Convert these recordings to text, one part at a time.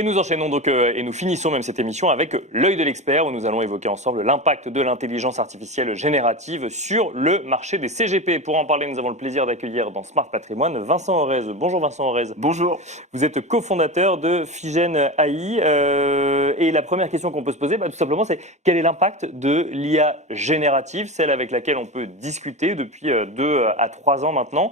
Et nous enchaînons donc et nous finissons même cette émission avec l'œil de l'expert où nous allons évoquer ensemble l'impact de l'intelligence artificielle générative sur le marché des CGP. Pour en parler, nous avons le plaisir d'accueillir dans Smart Patrimoine Vincent Orez. Bonjour Vincent Orez. Bonjour. Vous êtes cofondateur de Figen AI et la première question qu'on peut se poser, tout simplement, c'est quel est l'impact de l'IA générative, celle avec laquelle on peut discuter depuis 2 à 3 ans maintenant,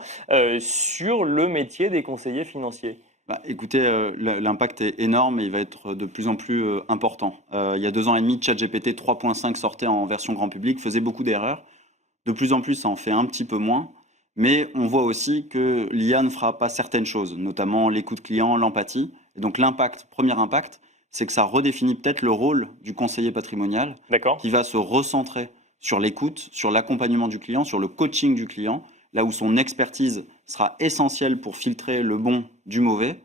sur le métier des conseillers financiers? Écoutez, l'impact est énorme et il va être de plus en plus important. Il y a 2 ans et demi, ChatGPT 3.5 sortait en version grand public, faisait beaucoup d'erreurs. De plus en plus, ça en fait un petit peu moins. Mais on voit aussi que l'IA ne fera pas certaines choses, notamment l'écoute client, l'empathie. Et donc premier impact, c'est que ça redéfinit peut-être le rôle du conseiller patrimonial, D'accord. qui va se recentrer sur l'écoute, sur l'accompagnement du client, sur le coaching du client, là où son expertise sera essentielle pour filtrer le bon du mauvais,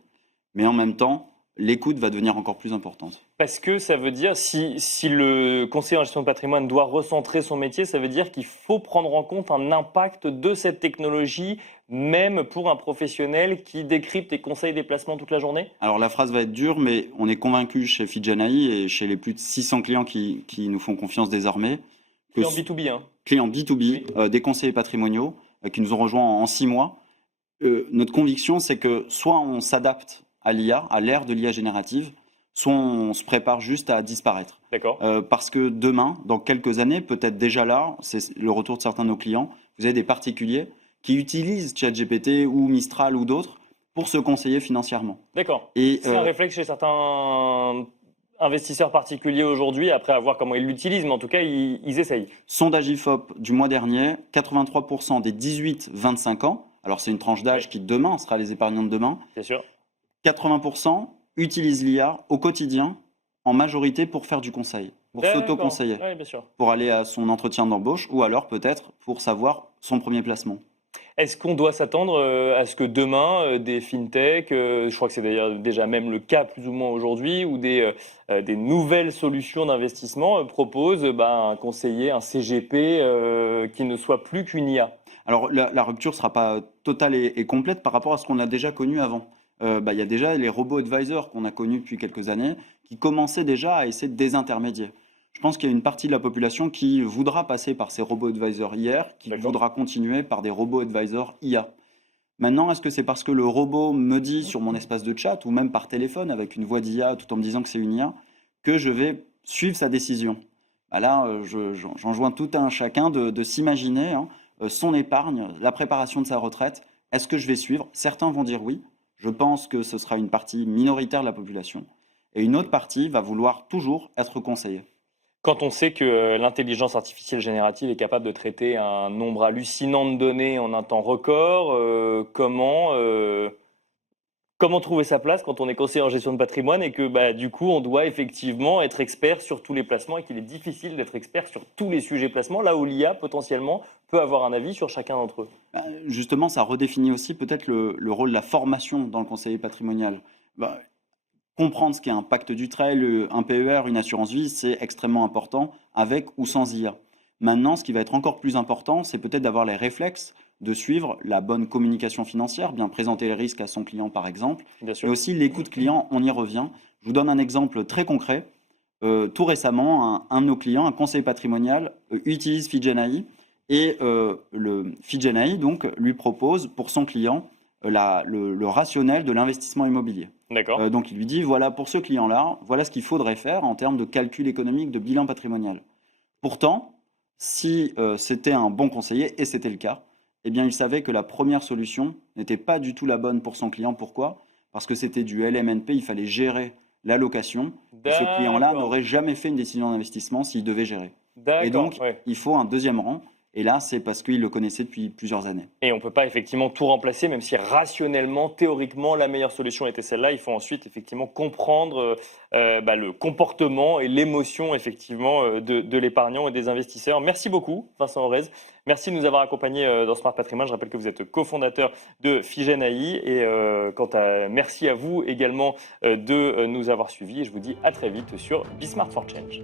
mais en même temps, l'écoute va devenir encore plus importante. Parce que ça veut dire, si le conseiller en gestion de patrimoine doit recentrer son métier, ça veut dire qu'il faut prendre en compte un impact de cette technologie, même pour un professionnel qui décrypte et conseille des placements toute la journée? Alors la phrase va être dure, mais on est convaincu chez Figen AI et chez les plus de 600 clients qui nous font confiance désormais, que Et en B2B, hein. clients B2B, Oui. des conseillers patrimoniaux qui nous ont rejoints en 6 mois, notre conviction, c'est que soit on s'adapte à l'IA, à l'ère de l'IA générative, soit on se prépare juste à disparaître. D'accord. Parce que demain, dans quelques années, peut-être déjà là, c'est le retour de certains de nos clients, vous avez des particuliers qui utilisent ChatGPT ou Mistral ou d'autres pour se conseiller financièrement. D'accord. Et C'est un réflexe chez certains investisseurs particuliers aujourd'hui, après à voir comment ils l'utilisent, mais en tout cas, ils essayent. sondage IFOP du mois dernier, 83% des 18-25 ans, alors c'est une tranche d'âge qui demain sera les épargnants de demain, Bien sûr. 80% utilisent l'IA au quotidien, en majorité pour faire du conseil, pour s'auto-conseiller, Oui, bien sûr. pour aller à son entretien d'embauche ou alors peut-être pour savoir son premier placement. Est-ce qu'on doit s'attendre à ce que demain, des fintechs, je crois que c'est d'ailleurs déjà même le cas plus ou moins aujourd'hui, ou des nouvelles solutions d'investissement proposent un conseiller, un CGP qui ne soit plus qu'une IA? Alors la rupture ne sera pas totale et complète par rapport à ce qu'on a déjà connu avant. Il y a déjà les robots advisors qu'on a connus depuis quelques années qui commençaient déjà à essayer de désintermédier. Je pense qu'il y a une partie de la population qui voudra passer par ces robots advisors hier, qui D'accord. voudra continuer par des robots advisors IA. Maintenant, est-ce que c'est parce que le robot me dit sur mon espace de chat ou même par téléphone avec une voix d'IA tout en me disant que c'est une IA que je vais suivre sa décision? Là, j'enjoins tout un chacun de s'imaginer son épargne, la préparation de sa retraite. Est-ce que je vais suivre? Certains vont dire oui. Je pense que ce sera une partie minoritaire de la population. Et une autre partie va vouloir toujours être conseillée. Quand on sait que l'intelligence artificielle générative est capable de traiter un nombre hallucinant de données en un temps record, comment trouver sa place quand on est conseiller en gestion de patrimoine et que du coup on doit effectivement être expert sur tous les placements et qu'il est difficile d'être expert sur tous les sujets placements, là où l'IA potentiellement peut avoir un avis sur chacun d'entre eux? Justement, ça redéfinit aussi peut-être le rôle de la formation dans le conseiller patrimonial. Bah, Comprendre ce qu'est un pacte du trade, un PER, une assurance vie, c'est extrêmement important, avec ou sans IA. Maintenant, ce qui va être encore plus important, c'est peut-être d'avoir les réflexes de suivre la bonne communication financière, bien présenter les risques à son client par exemple, Bien sûr. mais aussi l'écoute client, on y revient. Je vous donne un exemple très concret. Tout récemment, un de nos clients, un conseiller patrimonial, utilise Figen AI et le Figen AI donc, lui propose pour son client le rationnel de l'investissement immobilier. D'accord. Donc il lui dit, voilà, pour ce client-là, voilà ce qu'il faudrait faire en termes de calcul économique, de bilan patrimonial. Pourtant, si c'était un bon conseiller, et c'était le cas, eh bien il savait que la première solution n'était pas du tout la bonne pour son client. Pourquoi? Parce que c'était du LMNP, il fallait gérer l'allocation, et ce client-là D'accord. n'aurait jamais fait une décision d'investissement s'il devait gérer. Et D'accord, donc, ouais. il faut un deuxième rang, et là, c'est parce qu'il le connaissait depuis plusieurs années. Et on ne peut pas effectivement tout remplacer, même si rationnellement, théoriquement, la meilleure solution était celle-là. Il faut ensuite effectivement comprendre le comportement et l'émotion effectivement de l'épargnant et des investisseurs. Merci beaucoup, Vincent Orez. Merci de nous avoir accompagnés dans Smart Patrimoine. Je rappelle que vous êtes cofondateur de Figen AI. Et merci à vous également de nous avoir suivis. Et je vous dis à très vite sur Be Smart for Change.